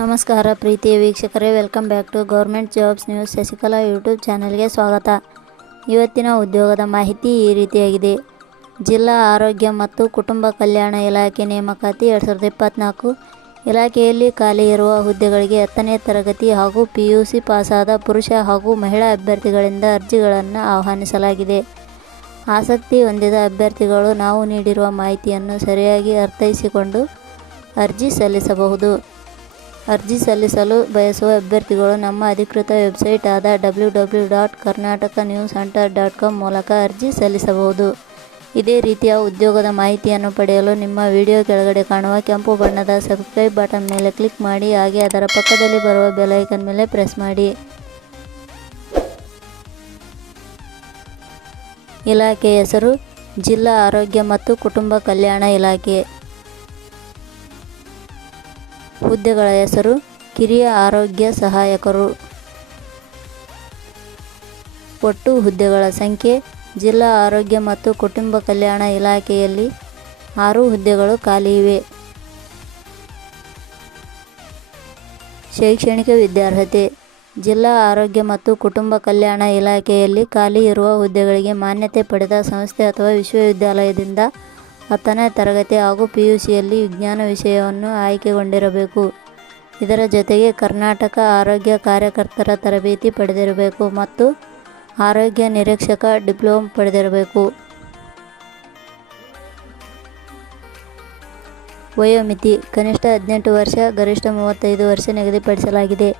ನಮಸ್ಕಾರ ಪ್ರೀತಿಯ ವೀಕ್ಷಕರೇ welcome back to government jobs news Shashikala YouTube ಚಾನಲ್ಗೆ ಸ್ವಾಗತ. ಇವತ್ತಿನ ಉದ್ಯೋಗದ ಮಾಹಿತಿ ಈ ರೀತಿಯಾಗಿದೆ. ಜಿಲ್ಲಾ ಆರೋಗ್ಯ ಮತ್ತು ಕುಟುಂಬ ಕಲ್ಯಾಣ ಇಲಾಖೆ ನೇಮಕಾತಿ ಎರಡು ಸಾವಿರದ ಇಪ್ಪತ್ತ್ನಾಲ್ಕು ಇಲಾಖೆಯಲ್ಲಿ ಖಾಲಿ ಇರುವ ಹುದ್ದೆಗಳಿಗೆ ಹತ್ತನೇ ತರಗತಿ ಹಾಗೂ ಪಿ ಯು ಸಿ ಪಾಸಾದ ಪುರುಷ ಹಾಗೂ ಮಹಿಳಾ ಅಭ್ಯರ್ಥಿಗಳಿಂದ ಅರ್ಜಿಗಳನ್ನು ಆಹ್ವಾನಿಸಲಾಗಿದೆ. ಆಸಕ್ತಿ ಹೊಂದಿದ ಅಭ್ಯರ್ಥಿಗಳು ನಾವು ನೀಡಿರುವ ಮಾಹಿತಿಯನ್ನು ಸರಿಯಾಗಿ ಅರ್ಥೈಸಿಕೊಂಡು ಅರ್ಜಿ ಸಲ್ಲಿಸಬಹುದು. ಅರ್ಜಿ ಸಲ್ಲಿಸಲು ಬಯಸುವ ಅಭ್ಯರ್ಥಿಗಳು ನಮ್ಮ ಅಧಿಕೃತ ವೆಬ್ಸೈಟ್ ಆದ W W dot Karnataka news centre dot com ಮೂಲಕ ಅರ್ಜಿ ಸಲ್ಲಿಸಬಹುದು. ಇದೇ ರೀತಿಯ ಉದ್ಯೋಗದ ಮಾಹಿತಿಯನ್ನು ಪಡೆಯಲು ನಿಮ್ಮ ವಿಡಿಯೋ ಕೆಳಗಡೆ ಕಾಣುವ ಕೆಂಪು ಬಣ್ಣದ ಸಬ್ಸ್ಕ್ರೈಬ್ ಬಟನ್ ಮೇಲೆ ಕ್ಲಿಕ್ ಮಾಡಿ, ಹಾಗೆ ಅದರ ಪಕ್ಕದಲ್ಲಿ ಬರುವ ಬೆಲೈಕನ್ ಮೇಲೆ ಪ್ರೆಸ್ ಮಾಡಿ. ಇಲಾಖೆ ಹೆಸರು, ಜಿಲ್ಲಾ ಆರೋಗ್ಯ ಮತ್ತು ಕುಟುಂಬ ಕಲ್ಯಾಣ ಇಲಾಖೆ. ಹುದ್ದೆಗಳ ಹೆಸರು, ಕಿರಿಯ ಆರೋಗ್ಯ ಸಹಾಯಕರು. ಒಟ್ಟು ಹುದ್ದೆಗಳ ಸಂಖ್ಯೆ, ಜಿಲ್ಲಾ ಆರೋಗ್ಯ ಮತ್ತು ಕುಟುಂಬ ಕಲ್ಯಾಣ ಇಲಾಖೆಯಲ್ಲಿ ಆರು ಹುದ್ದೆಗಳು ಖಾಲಿ ಇವೆ. ಶೈಕ್ಷಣಿಕ ವಿದ್ಯಾರ್ಹತೆ, ಜಿಲ್ಲಾ ಆರೋಗ್ಯ ಮತ್ತು ಕುಟುಂಬ ಕಲ್ಯಾಣ ಇಲಾಖೆಯಲ್ಲಿ ಖಾಲಿ ಇರುವ ಹುದ್ದೆಗಳಿಗೆ ಮಾನ್ಯತೆ ಪಡೆದ ಸಂಸ್ಥೆ ಅಥವಾ ವಿಶ್ವವಿದ್ಯಾಲಯದಿಂದ ಹತ್ತನೇ ತರಗತಿ ಹಾಗೂ ಪಿ ಯು ಸಿಯಲ್ಲಿ ವಿಜ್ಞಾನ ವಿಷಯವನ್ನು ಆಯ್ಕೆಗೊಂಡಿರಬೇಕು. ಇದರ ಜೊತೆಗೆ ಕರ್ನಾಟಕ ಆರೋಗ್ಯ ಕಾರ್ಯಕರ್ತರ ತರಬೇತಿ ಪಡೆದಿರಬೇಕು ಮತ್ತು ಆರೋಗ್ಯ ನಿರೀಕ್ಷಕ ಡಿಪ್ಲೊಮ್ ಪಡೆದಿರಬೇಕು. ವಯೋಮಿತಿ, ಕನಿಷ್ಠ ಹದಿನೆಂಟು ವರ್ಷ, ಗರಿಷ್ಠ ಮೂವತ್ತೈದು ವರ್ಷ ನಿಗದಿಪಡಿಸಲಾಗಿದೆ.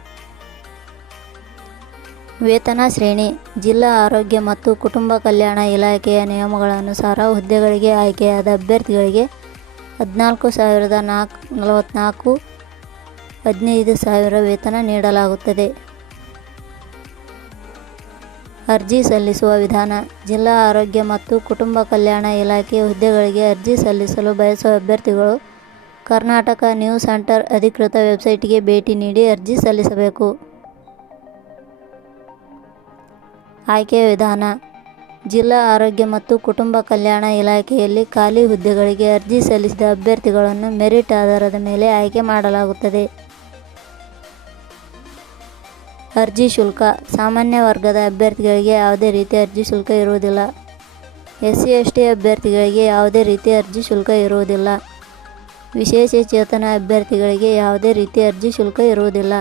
ವೇತನ ಶ್ರೇಣಿ, ಜಿಲ್ಲಾ ಆರೋಗ್ಯ ಮತ್ತು ಕುಟುಂಬ ಕಲ್ಯಾಣ ಇಲಾಖೆಯ ನಿಯಮಗಳ ಅನುಸಾರ ಹುದ್ದೆಗಳಿಗೆ ಆಯ್ಕೆಯಾದ ಅಭ್ಯರ್ಥಿಗಳಿಗೆ ಹದಿನಾಲ್ಕು ಸಾವಿರದ ನಾಲ್ಕು ನಲವತ್ತ್ನಾಲ್ಕು ಹದಿನೈದು ಸಾವಿರ ವೇತನ ನೀಡಲಾಗುತ್ತದೆ. ಅರ್ಜಿ ಸಲ್ಲಿಸುವ ವಿಧಾನ, ಜಿಲ್ಲಾ ಆರೋಗ್ಯ ಮತ್ತು ಕುಟುಂಬ ಕಲ್ಯಾಣ ಇಲಾಖೆ ಹುದ್ದೆಗಳಿಗೆ ಅರ್ಜಿ ಸಲ್ಲಿಸಲು ಬಯಸುವ ಅಭ್ಯರ್ಥಿಗಳು ಕರ್ನಾಟಕ ನ್ಯೂಸ್ ಸೆಂಟರ್ ಅಧಿಕೃತ ವೆಬ್ಸೈಟ್ಗೆ ಭೇಟಿ ನೀಡಿ ಅರ್ಜಿ ಸಲ್ಲಿಸಬೇಕು. ಆಯ್ಕೆಯ ವಿಧಾನ. ಜಿಲ್ಲಾ ಆರೋಗ್ಯ ಮತ್ತು ಕುಟುಂಬ ಕಲ್ಯಾಣ ಇಲಾಖೆಯಲ್ಲಿ ಖಾಲಿ ಹುದ್ದೆಗಳಿಗೆ ಅರ್ಜಿ ಸಲ್ಲಿಸಿದ ಅಭ್ಯರ್ಥಿಗಳನ್ನು ಮೆರಿಟ್ ಆಧಾರದ ಮೇಲೆ ಆಯ್ಕೆ ಮಾಡಲಾಗುತ್ತದೆ. ಅರ್ಜಿ ಶುಲ್ಕ. ಸಾಮಾನ್ಯ ವರ್ಗದ ಅಭ್ಯರ್ಥಿಗಳಿಗೆ ಯಾವುದೇ ರೀತಿಯ ಅರ್ಜಿ ಶುಲ್ಕ ಇರುವುದಿಲ್ಲ. ಎಸ್ ಸಿ ಎಸ್ ಟಿ ಅಭ್ಯರ್ಥಿಗಳಿಗೆ ಯಾವುದೇ ರೀತಿಯ ಅರ್ಜಿ ಶುಲ್ಕ ಇರುವುದಿಲ್ಲ. ವಿಶೇಷ ಚೇತನ ಅಭ್ಯರ್ಥಿಗಳಿಗೆ ಯಾವುದೇ ರೀತಿ ಅರ್ಜಿ ಶುಲ್ಕ ಇರುವುದಿಲ್ಲ.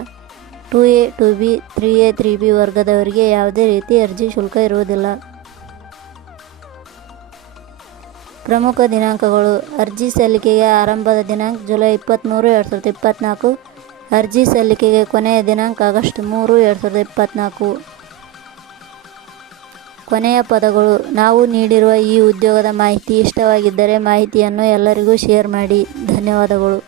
Two A two B three A three B ವರ್ಗದವರಿಗೆ ಯಾವುದೇ ರೀತಿ ಅರ್ಜಿ ಶುಲ್ಕ ಇರುವುದಿಲ್ಲ. ಪ್ರಮುಖ ದಿನಾಂಕಗಳು. ಅರ್ಜಿ ಸಲ್ಲಿಕೆಗೆ ಆರಂಭದ ದಿನಾಂಕ ಜುಲೈ ಇಪ್ಪತ್ತ್ಮೂರು ಎರಡು ಸಾವಿರದ ಇಪ್ಪತ್ತ್ನಾಲ್ಕು ಅರ್ಜಿ ಸಲ್ಲಿಕೆಗೆ ಕೊನೆಯ ದಿನಾಂಕ ಆಗಸ್ಟ್ ಮೂರು, ಎರಡು ಸಾವಿರದ ಇಪ್ಪತ್ತ್ನಾಲ್ಕು ಕೊನೆಯ ಪದಗಳು. ನಾವು ನೀಡಿರುವ ಈ ಉದ್ಯೋಗದ ಮಾಹಿತಿ ಇಷ್ಟವಾಗಿದ್ದರೆ ಮಾಹಿತಿಯನ್ನು ಎಲ್ಲರಿಗೂ ಶೇರ್ ಮಾಡಿ. ಧನ್ಯವಾದಗಳು.